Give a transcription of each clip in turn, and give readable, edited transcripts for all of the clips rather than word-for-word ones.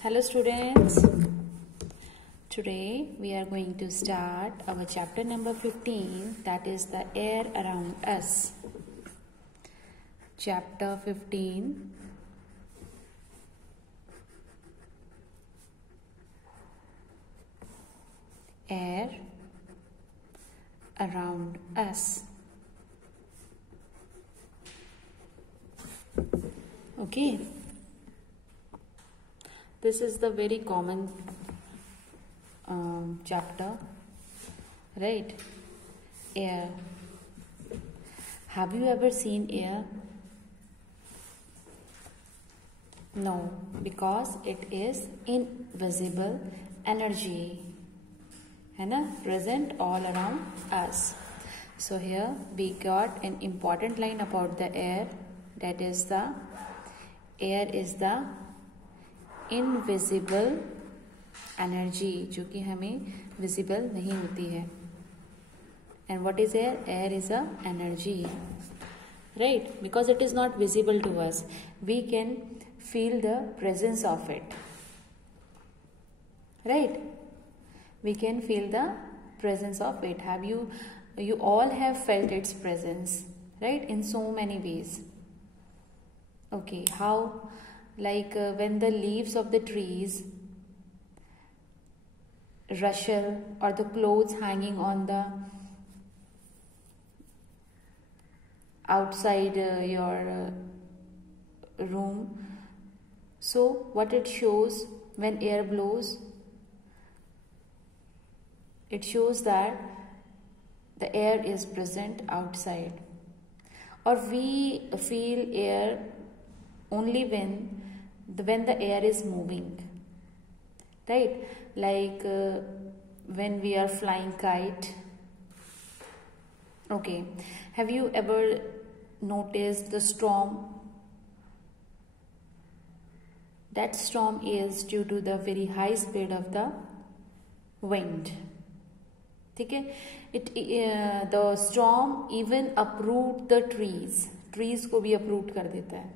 Hello students, today we are going to start our chapter number 15, that is the air around us. Chapter 15, air around us. Okay. This is the very common chapter, right? Air. Have you ever seen air? No, because it is invisible energy, है ना? Present all around us. So here we got an important line about the air. That is the air is the invisible energy जो कि हमें visible नहीं होती है. And what is air? Air is a energy, right? Because it is not visible to us, we can feel the presence of it, right? We can feel the presence of it. Have you all have felt its presence, right? In so many ways. Okay, how? Like when the leaves of the trees rustle, or the clothes hanging on the outside your room. So what it shows when air blows? It shows that the air is present outside. Or we feel air only when the air is moving, right? Like when we are flying kite. Okay, have you ever noticed the storm? That storm is due to the very high speed of the wind. ठीक है? The storm even uproot the trees को भी uproot कर देता है,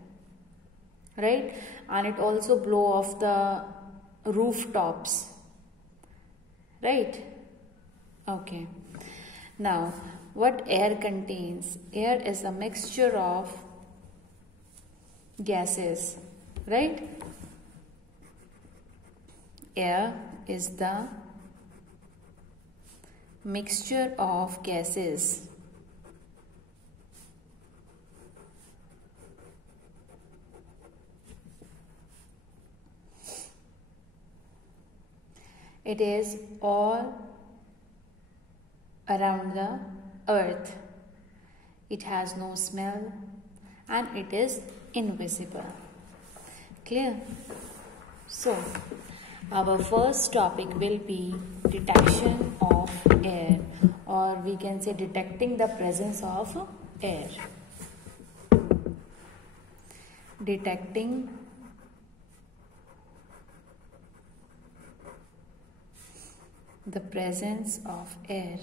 right? And it also blow off the rooftops, right? Okay, now what air contains? Air is a mixture of gases, right? Air is the mixture of gases. It is all around the earth. It has no smell and it is invisible. Clear? So, our first topic will be detection of air, or we can say detecting the presence of air. Detecting the presence of air.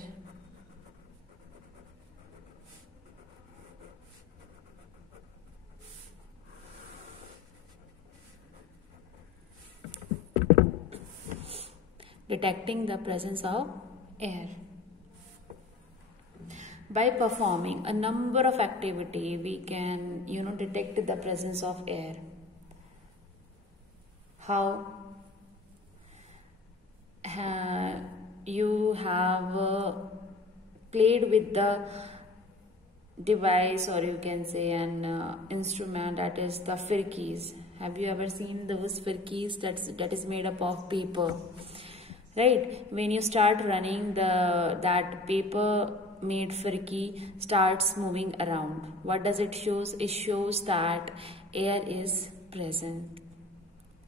Detecting the presence of air. By performing a number of activity, we can, detect the presence of air. How? You have played with the device, or you can say an instrument, that is the firkis. Have you ever seen those firkis? That is made up of paper, right? When you start running, that paper made firki starts moving around. What does it shows? It shows that air is present,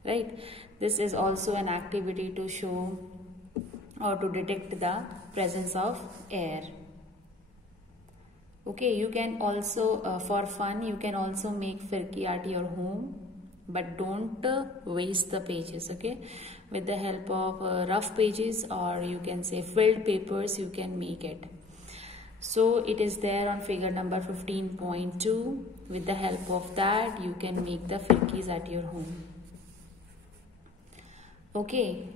right? This is also an activity to show or to detect the presence of air. Okay, you can also for fun you can also make firki at your home, but don't waste the pages. Okay, with the help of rough pages, or you can say filled papers, you can make it. So it is there on figure number 15.2. With the help of that, you can make the firkis at your home. Okay.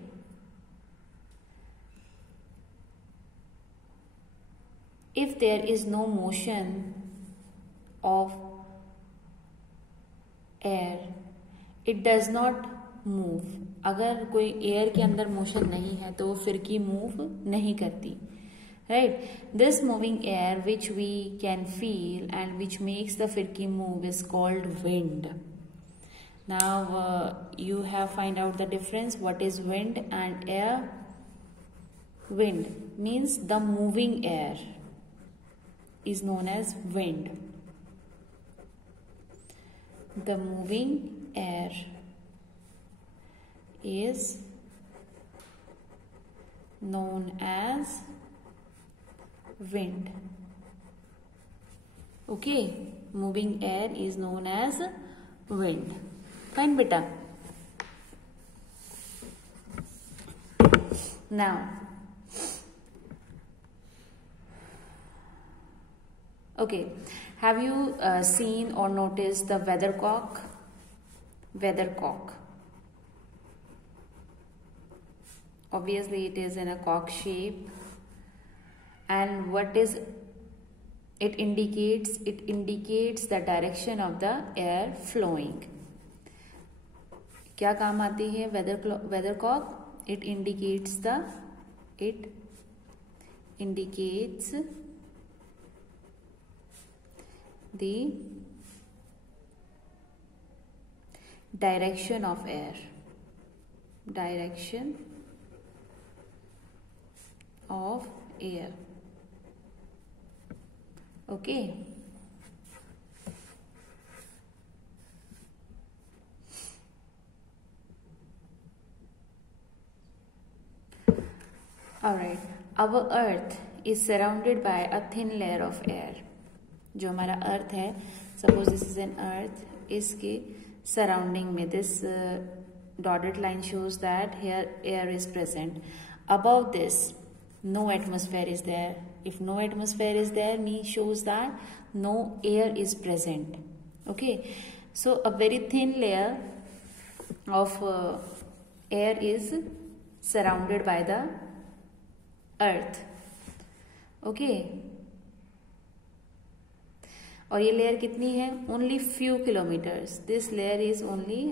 If there is no motion of air, it does not move. अगर कोई एयर के अंदर मोशन नहीं है तो वो फिरकी move नहीं करती, right. This moving air which we can feel and which makes the फिरकी move is called wind. Now you have find out the difference. What is wind and air? Wind means the moving air is known as wind. The moving air is known as wind. Okay, moving air is known as wind. Fine, beta. Now, okay, have you seen or noticed the weathercock? Weathercock. Obviously, it is in a cock shape. And what is it indicates? It indicates the direction of the air flowing. क्या काम आती है weathercock? It indicates the direction of air. Direction of air. Okay. Alright, our earth is surrounded by a thin layer of air. जो हमारा अर्थ है, suppose this is an earth, इसके surrounding में this dotted line shows that here air is present. Above this, no atmosphere is there. If no atmosphere is there, means shows that no air is present. Okay, so a very thin layer of air is surrounded by the अर्थ. ओके, और ये लेयर कितनी है? Only few kilometres. This layer is only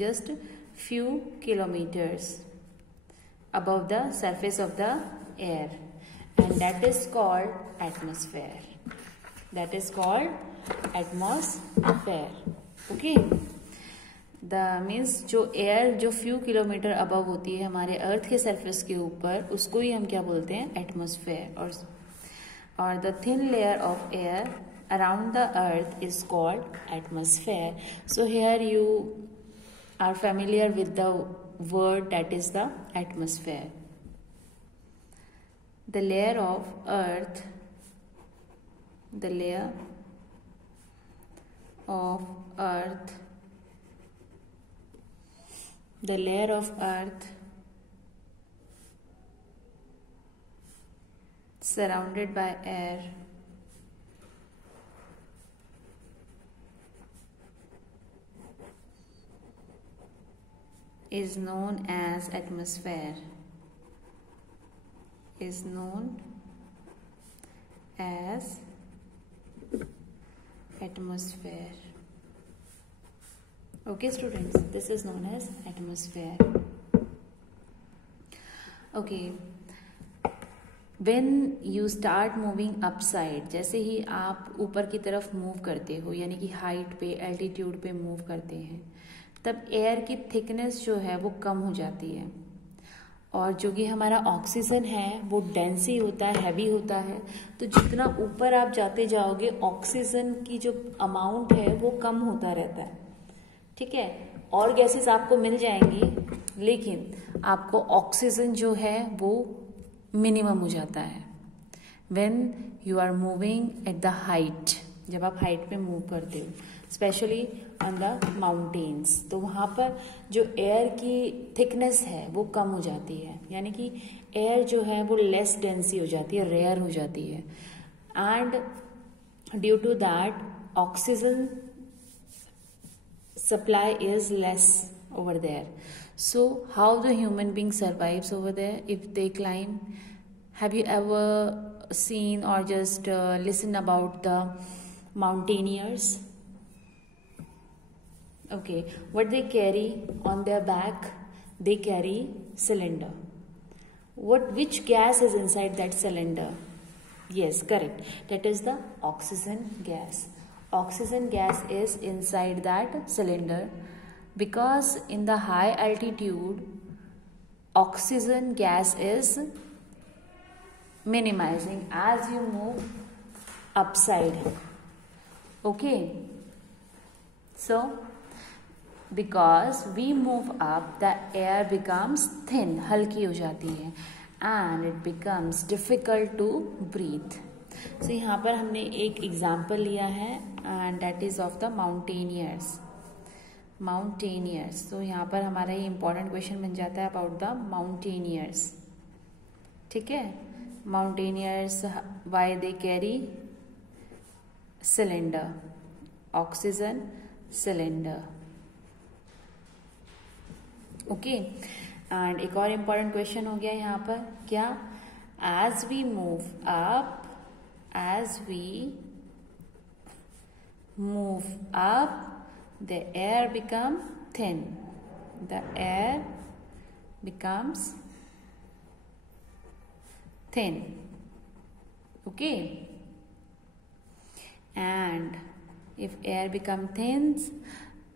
just few kilometres above the surface of the air, and that is called atmosphere. That is called atmosphere. Okay. The means जो एयर जो few kilometre above होती है हमारे अर्थ के सरफेस के ऊपर, उसको ही हम क्या बोलते हैं? एटमॉस्फेयर. और the thin layer of air around the earth is called atmosphere. So here you are familiar with the word that is the atmosphere. The layer of earth, the layer of earth, the layer of earth surrounded by air is known as atmosphere. Is known as atmosphere. Okay students, this is known as atmosphere. Okay, when you start moving upside, जैसे ही आप ऊपर की तरफ मूव करते हो, यानी कि हाइट पे, एल्टीट्यूड पे मूव करते हैं, तब एयर की थिकनेस जो है वो कम हो जाती है, और जो कि हमारा ऑक्सीजन है वो डेंसी होता है, हैवी होता है. तो जितना ऊपर आप जाते जाओगे ऑक्सीजन की जो अमाउंट है वो कम होता रहता है. ठीक है, और गैसेस आपको मिल जाएंगी, लेकिन आपको ऑक्सीजन जो है वो मिनिमम हो जाता है. When you are moving at the height, जब आप हाइट पे मूव करते हो, स्पेशली ऑन द माउंटेन्स, तो वहाँ पर जो एयर की थिकनेस है वो कम हो जाती है, यानी कि एयर जो है वो लेस डेंसी हो जाती है, रेयर हो जाती है. And due to that oxygen supply is less over there. So how the human being survives over there if they climb? Have you ever seen or just listened about the mountaineers? Okay, what they carry on their back? They carry cylinder. Which gas is inside that cylinder? Yes, correct. That is the oxygen gas. Oxygen gas is inside that cylinder because in the high altitude, oxygen gas is minimizing as you move upside. Okay. So, because we move up, the air becomes thin, हल्की हो जाती है, and it becomes difficult to breathe. So यहाँ पर हमने एक एग्जाम्पल लिया है and that is of the mountaineers. Mountaineers. So यहाँ पर हमारा ये important question बन जाता है about the mountaineers. ठीक है? Mountaineers, why they carry cylinder, oxygen cylinder. Okay and एक और इम्पॉर्टेंट क्वेश्चन हो गया यहाँ पर क्या as we move up the air become thin the air becomes thin okay and if air become thin,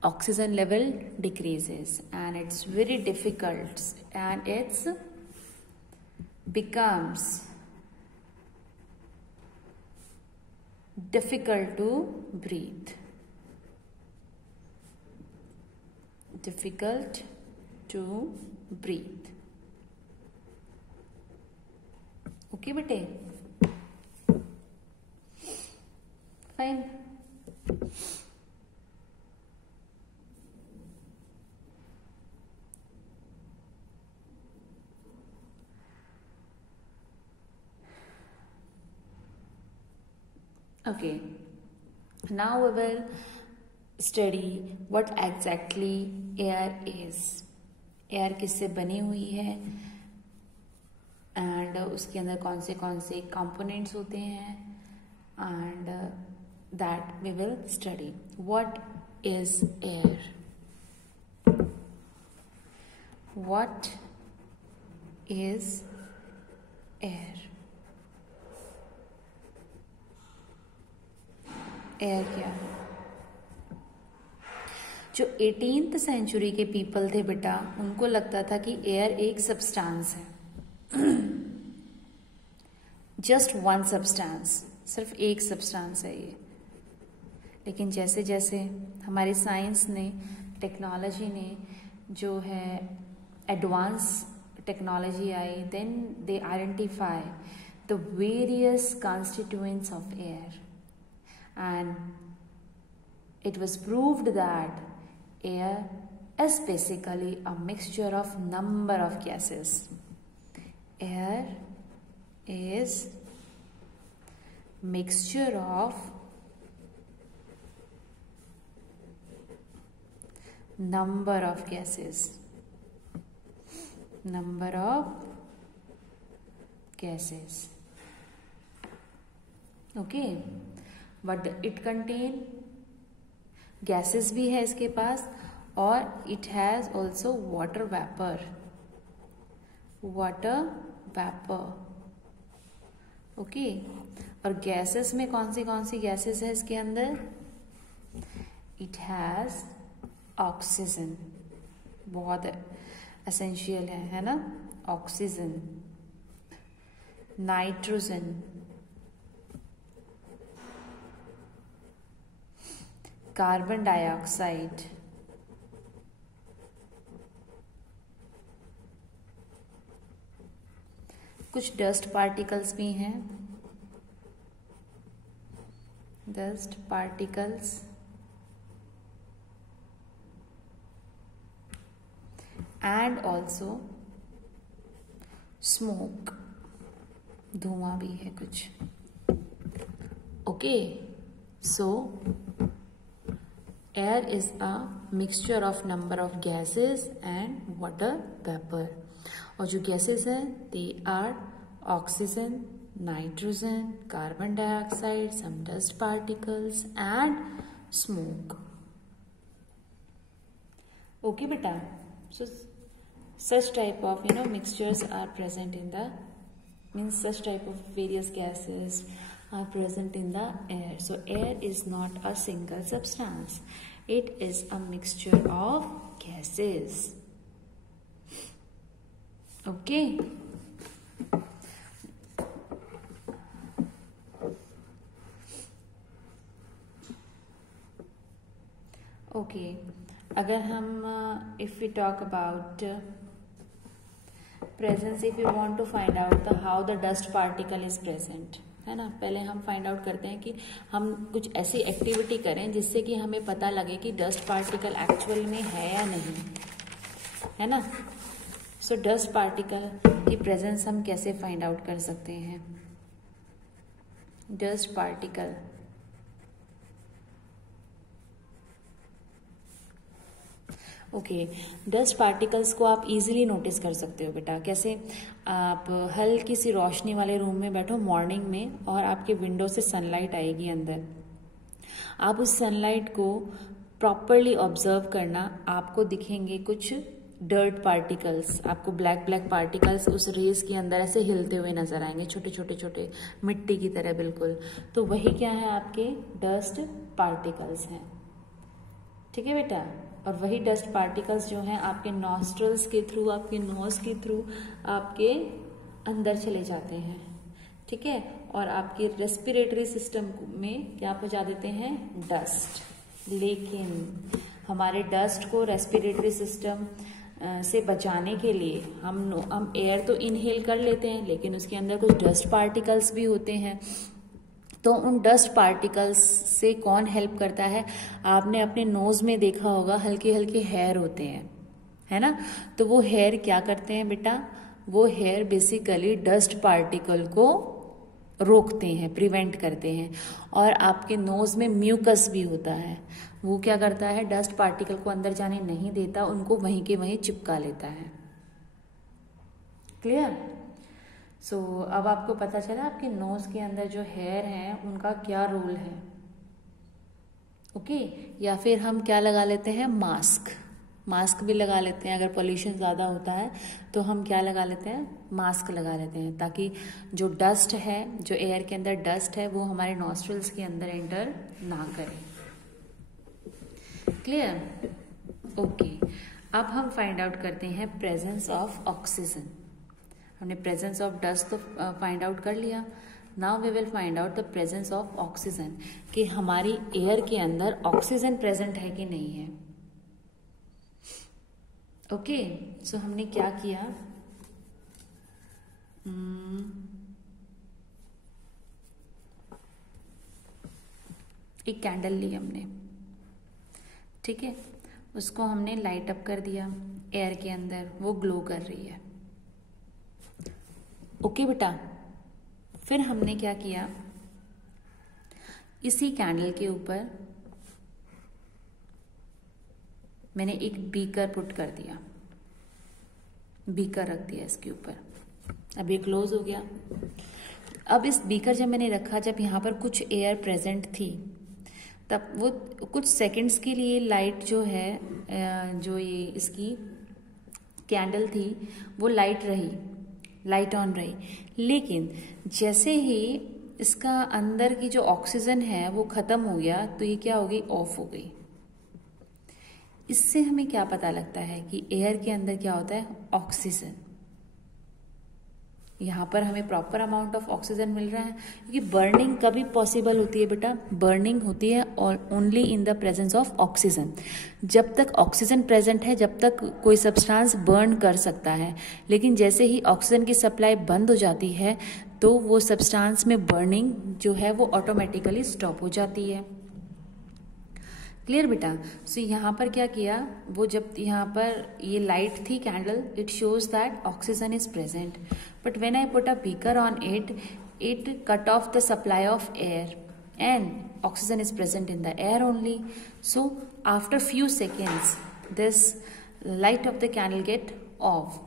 oxygen level decreases and it's very difficult and it's becomes difficult to breathe. Difficult to breathe. Okay, bete? Fine. Okay, now we will study what exactly air is. Air किससे बनी हुई है and उसके अंदर कौन से components होते हैं and that we will study. What is air? What is air? Air क्या है? जो 18th सेंचुरी के पीपल थे बेटा उनको लगता था कि एयर एक सब्सटेंस है जस्ट वन सब्सटेंस सिर्फ एक सब्सटेंस है ये लेकिन जैसे जैसे हमारी साइंस ने टेक्नोलॉजी ने जो है एडवांस टेक्नोलॉजी आई then they identify the various constituents of air and it was proved that air is basically a mixture of number of gases. Air is mixture of number of gases. Number of gases. Okay. But it contain gases भी है इसके पास और it has also water vapour okay और गैसेस में कौन सी गैसेस है इसके अंदर इट हैज ऑक्सीजन बहुत एसेंशियल है ना ऑक्सीजन नाइट्रोजन कार्बन डाइऑक्साइड कुछ डस्ट पार्टिकल्स भी हैं dust particles and also smoke धुआं भी है कुछ okay so air is a mixture of number of gases and water vapor. और जो gases हैं they are oxygen, nitrogen, carbon dioxide, some dust particles and smoke. Okay beta, so such type of mixtures are present in the such type of various gases are present in the air. So air is not a single substance, it is a mixture of gases. Okay. Okay, अगर हम if we talk about presence, if we want to find out how the dust particle is present, है ना, पहले हम find out करते हैं कि हम कुछ ऐसी एक्टिविटी करें जिससे कि हमें पता लगे कि डस्ट पार्टिकल एक्चुअल में है या नहीं, है ना. सो डस्ट पार्टिकल की प्रेजेंस हम कैसे फाइंड आउट कर सकते हैं. Dust particle, okay, dust particles को आप इजीली नोटिस कर सकते हो बेटा. कैसे? आप हल्की सी रोशनी वाले रूम में बैठो मॉर्निंग में और आपके विंडो से सनलाइट आएगी अंदर. आप उस सनलाइट को प्रॉपरली ऑब्जर्व करना, आपको दिखेंगे कुछ डर्ट पार्टिकल्स, आपको ब्लैक ब्लैक पार्टिकल्स उस रेस के अंदर ऐसे हिलते हुए नजर आएंगे, छोटे छोटे छोटे मिट्टी की तरह बिल्कुल. तो वही क्या है, आपके डस्ट पार्टिकल्स हैं. ठीक है बेटा. और वही डस्ट पार्टिकल्स जो हैं आपके नॉस्ट्रल्स के थ्रू, आपके नोज के थ्रू आपके अंदर चले जाते हैं. ठीक है. और आपके रेस्पिरेटरी सिस्टम में क्या पहुंचा देते हैं, डस्ट. लेकिन हमारे डस्ट को रेस्पिरेटरी सिस्टम से बचाने के लिए हम एयर तो इनहेल कर लेते हैं, लेकिन उसके अंदर कुछ डस्ट पार्टिकल्स भी होते हैं. तो उन डस्ट पार्टिकल्स से कौन हेल्प करता है, आपने अपने नोज में देखा होगा हल्के हल्के हेयर होते हैं, है ना. तो वो हेयर क्या करते हैं बेटा, वो हेयर बेसिकली डस्ट पार्टिकल को रोकते हैं, प्रिवेंट करते हैं. और आपके नोज में म्यूकस भी होता है, वो क्या करता है, डस्ट पार्टिकल को अंदर जाने नहीं देता, उनको वहीं के वहीं चिपका लेता है. क्लियर. सो अब आपको पता चला आपके नोज के अंदर जो हेयर हैं उनका क्या रोल है. ओके. या फिर हम क्या लगा लेते हैं, मास्क भी लगा लेते हैं. अगर पोल्यूशन ज़्यादा होता है तो हम क्या लगा लेते हैं, मास्क लगा लेते हैं, ताकि जो डस्ट है, जो एयर के अंदर डस्ट है, वो हमारे नॉस्ट्रल्स के अंदर एंटर ना करे. क्लियर. ओके. अब हम फाइंड आउट करते हैं प्रेजेंस ऑफ ऑक्सीजन. हमने प्रेजेंस ऑफ डस्ट तो फाइंड आउट कर लिया. Now we will find out the presence of oxygen, कि हमारी एयर के अंदर ऑक्सीजन प्रेजेंट है कि नहीं है. ओके. सो हमने क्या किया, एक कैंडल ली हमने. ठीक है. उसको हमने लाइट अप कर दिया एयर के अंदर, वो ग्लो कर रही है. ओके बेटा. फिर हमने क्या किया, इसी कैंडल के ऊपर मैंने एक बीकर पुट कर दिया, बीकर रख दिया इसके ऊपर. अब ये क्लोज हो गया. अब इस बीकर जब मैंने रखा, जब यहाँ पर कुछ एयर प्रेजेंट थी, तब वो कुछ सेकंड्स के लिए लाइट जो है, जो ये इसकी कैंडल थी, वो लाइट ऑन रही. लेकिन जैसे ही इसका अंदर की जो ऑक्सीजन है वो खत्म हो गया, तो ये क्या हो गई, ऑफ हो गई. इससे हमें क्या पता लगता है कि एयर के अंदर क्या होता है, ऑक्सीजन. यहाँ पर हमें प्रॉपर अमाउंट ऑफ ऑक्सीजन मिल रहा है, क्योंकि बर्निंग कभी पॉसिबल होती है बेटा, बर्निंग होती है only in the presence of oxygen. जब तक ऑक्सीजन प्रेजेंट है, जब तक कोई सब्सटेंस बर्न कर सकता है, लेकिन जैसे ही ऑक्सीजन की सप्लाई बंद हो जाती है, तो वो सब्सटेंस में बर्निंग जो है वो ऑटोमेटिकली स्टॉप हो जाती है. क्लियर बेटा. सो यहाँ पर क्या किया, वो जब यहाँ पर ये लाइट थी candle, it shows that oxygen is present, but when I put a beaker on it cut off the supply of air. and oxygen is present in the air only. So after few seconds this light of the candle get off.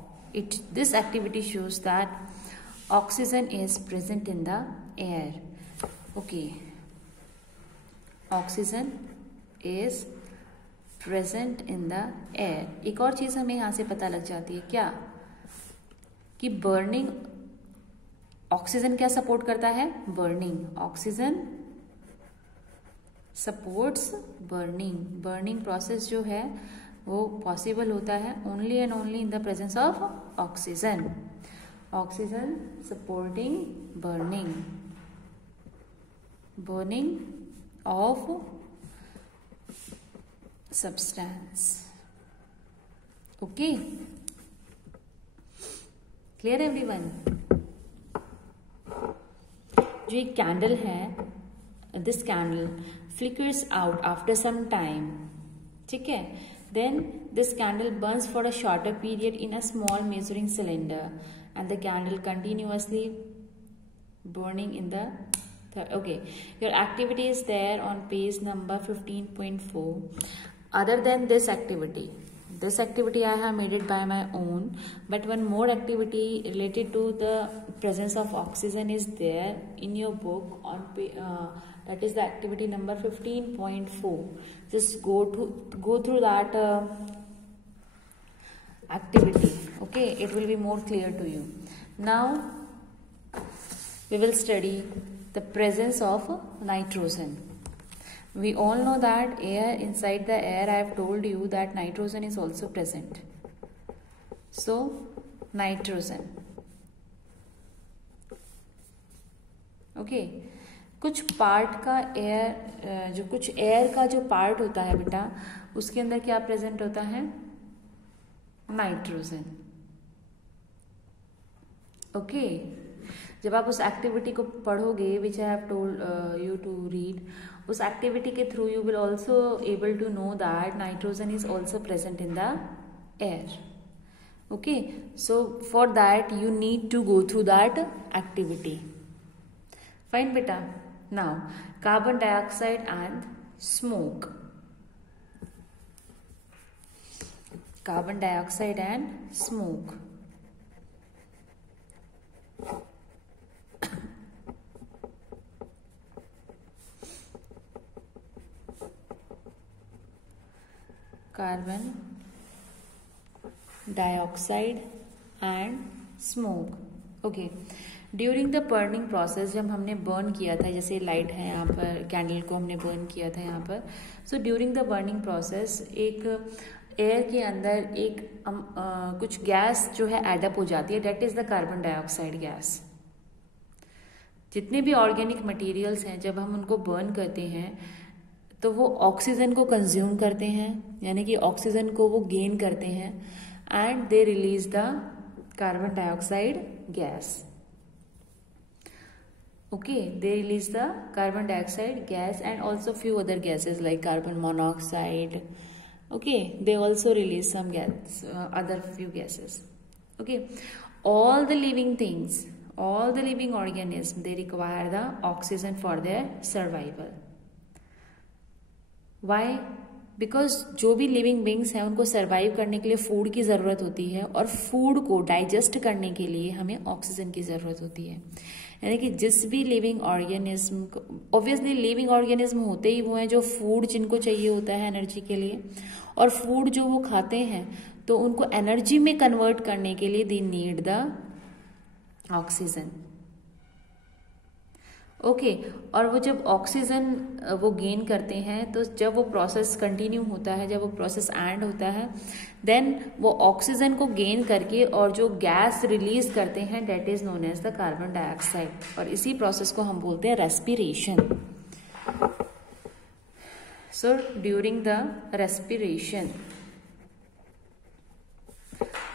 This activity shows that oxygen is present in the air. Okay, oxygen is present in the air. एक और चीज हमें यहाँ से पता लग जाती है क्या, कि बर्निंग, ऑक्सीजन क्या सपोर्ट करता है, burning, oxygen supports burning. Burning process जो है वो पॉसिबल होता है only and only in the presence of oxygen. Oxygen supporting burning, burning of substance. Okay, clear everyone? जो एक कैंडल है, this candle flickers out after some time, ठीक है, then this candle burns for a shorter period in a small measuring cylinder and the candle continuously burning in the okay, your activity is there on page number 15.4. Other than this activity I have made it by my own, but one more activity related to the presence of oxygen is there in your book on that is the activity number 15.4. Just go through that activity. Okay, it will be more clear to you. Now we will study the presence of nitrogen. We all know that air, inside the air I have told you that nitrogen is also present. So nitrogen, okay, कुछ पार्ट का एयर, जो कुछ एयर का जो पार्ट होता है बेटा, उसके अंदर क्या प्रेजेंट होता है, नाइट्रोजन। ओके, जब आप उस एक्टिविटी को पढ़ोगे which I have told you to read, उस एक्टिविटी के through you will also able to know that nitrogen is also present in the air. Okay, so for that you need to go through that activity. Fine बेटा, now carbon dioxide and smoke, carbon dioxide and smoke. Carbon dioxide and smoke. Okay, during the burning process, जब हमने बर्न किया था, जैसे लाइट है यहाँ पर, कैंडल को हमने बर्न किया था यहाँ पर, सो ड्यूरिंग द बर्निंग प्रोसेस एक एयर के अंदर एक कुछ गैस जो है एडअप हो जाती है, that is the carbon dioxide gas. जितने भी ऑर्गेनिक मटेरियल्स हैं, जब हम उनको बर्न करते हैं तो वो ऑक्सीजन को कंज्यूम करते हैं, यानी कि ऑक्सीजन को वो गेन करते हैं, and they release the carbon dioxide gas. Okay, they release the carbon dioxide gas and also few other gases like carbon monoxide. Okay, they also release some gas, other few gases. Okay, all the living things, all the living organisms, they require the oxygen for their survival. Why? Because जो भी living beings हैं उनको सर्वाइव करने के लिए फूड की ज़रूरत होती है, और फूड को डाइजेस्ट करने के लिए हमें ऑक्सीजन की ज़रूरत होती है। यानी कि जिस भी living organism, obviously living organism होते ही वो हैं जो फूड जिनको चाहिए होता है एनर्जी के लिए, और फूड जो वो खाते हैं तो उनको एनर्जी में कन्वर्ट करने के लिए they need the oxygen. Okay, और वो जब ऑक्सीजन वो गेन करते हैं, तो जब वो प्रोसेस कंटिन्यू होता है, जब वो प्रोसेस एंड होता है, देन वो ऑक्सीजन को गेन करके और जो गैस रिलीज करते हैं, that is known as the carbon dioxide, और इसी प्रोसेस को हम बोलते हैं respiration. So during the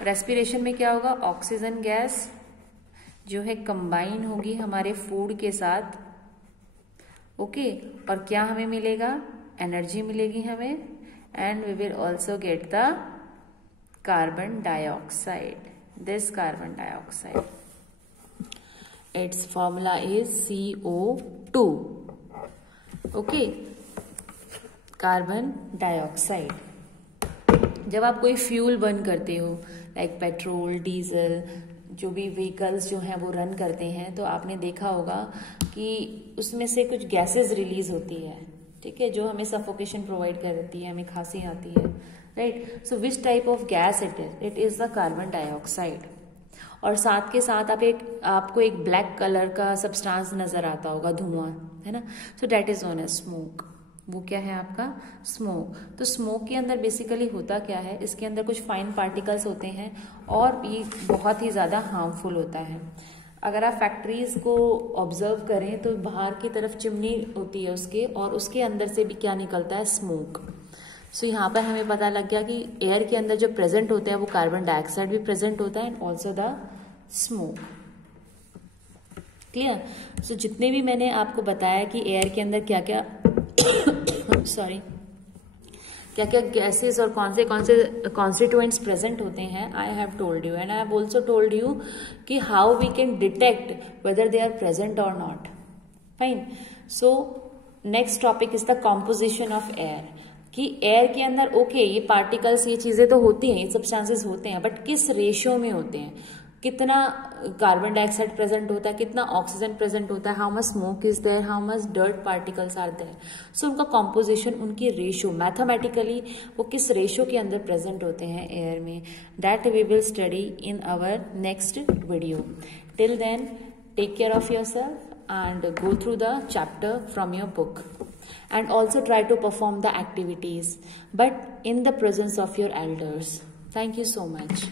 respiration में क्या होगा, ऑक्सीजन गैस जो है कंबाइन होगी हमारे फूड के साथ। ओके, और क्या हमें मिलेगा, एनर्जी मिलेगी हमें, and we will also get the carbon dioxide, this carbon dioxide, its formula is CO2। Okay, carbon dioxide. जब आप कोई फ्यूल बर्न करते हो लाइक पेट्रोल, डीजल, जो भी व्हीकल्स जो हैं वो रन करते हैं, तो आपने देखा होगा कि उसमें से कुछ गैसेस रिलीज होती है, ठीक है, जो हमें सफोकेशन प्रोवाइड करती है, हमें खांसी आती है, राइट। सो which type of gas it is the carbon dioxide. और साथ के साथ आपको एक ब्लैक कलर का सब्सटेंस नजर आता होगा, धुआं, है ना। So that is known as smoke. वो क्या है आपका? स्मोक। तो स्मोक के अंदर बेसिकली होता क्या है, इसके अंदर कुछ फाइन पार्टिकल्स होते हैं और ये बहुत ही ज़्यादा हार्मफुल होता है। अगर आप फैक्ट्रीज को ऑब्जर्व करें तो बाहर की तरफ चिमनी होती है उसके, और उसके अंदर से भी क्या निकलता है? स्मोक। सो यहाँ पर हमें पता लग गया कि एयर के अंदर जो प्रेजेंट होता है वो कार्बन डाइऑक्साइड भी प्रेजेंट होता है and also the smoke. Clear? So जितने भी मैंने आपको बताया कि एयर के अंदर क्या क्या सॉरी क्या क्या गैसेस और कौन से कॉन्स्टिट्यूएंट्स प्रेजेंट होते हैं, I have told you and I have also told you कि how we can detect whether they are present or not. Fine. So next topic is the composition of air, कि air के अंदर ओके ये पार्टिकल्स, ये चीजें तो होती हैं, ये सब्सटेंसेस होते हैं, बट किस रेशियो में होते हैं, कितना कार्बन डाइऑक्साइड प्रेजेंट होता है, कितना ऑक्सीजन प्रेजेंट होता है, how much smoke is there, how much dirt particles are there. So उनका कॉम्पोजिशन, उनकी रेशियो, मैथमेटिकली वो किस रेशियो के अंदर प्रेजेंट होते हैं एयर में, that we will study in our next video. Till then take care of yourself and go through the chapter from your book, and also try to perform the activities but in the presence of your elders. Thank you so much.